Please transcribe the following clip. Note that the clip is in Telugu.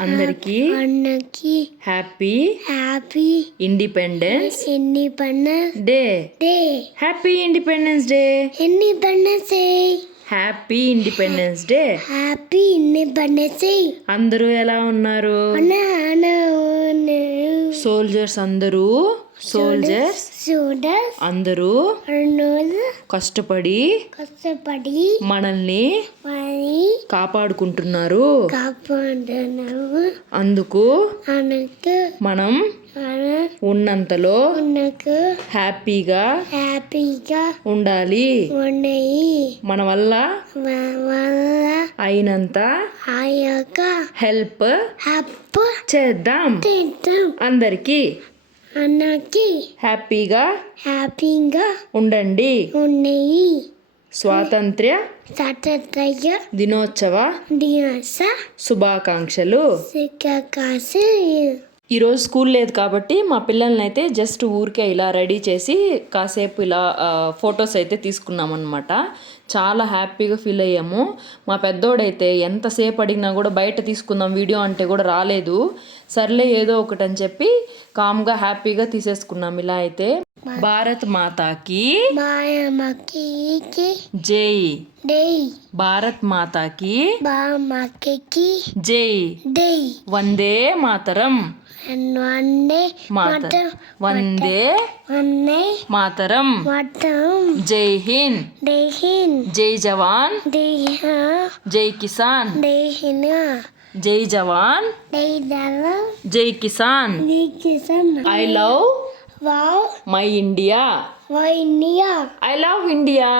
అందరికీ happy independence day. Happy independence day. Happy independence day. అందరూ ఎలా ఉన్నారు? సోల్జర్స్ అందరూ కష్టపడి మనల్ని కాపాడుకుంటున్నారు. అందుకు మనం ఉన్నంతలో హ్యాపీగా ఉండాలి. మన వల్ల అయినంత హెల్ప్ చేద్దాం. అందరికీ హ్యాపీగా ఉండండి. స్వాతంత్ర్య దినోత్సవ శుభాకాంక్షలు. ఈరోజు స్కూల్ లేదు కాబట్టి మా పిల్లల్ని అయితే జస్ట్ ఊరికే ఇలా రెడీ చేసి కాసేపు ఇలా ఫొటోస్ అయితే తీసుకున్నాం అనమాట. చాలా హ్యాపీగా ఫీల్ అయ్యాము. మా పెద్దోడైతే ఎంతసేపు అడిగినా కూడా బయట తీసుకుందాం వీడియో అంటే కూడా రాలేదు. సర్లే ఏదో ఒకటి అని చెప్పి కామ్గా హ్యాపీగా తీసేసుకున్నాం. ఇలా అయితే భారత్ మాతాకి జై. భారత్ మాతాకి జై. వందే మాతరం. వందే మాతరం. జై హింద్. జై జవాన్. జై కిసాన్. జై జవాన్. జై Kisan. I love my India. I love India.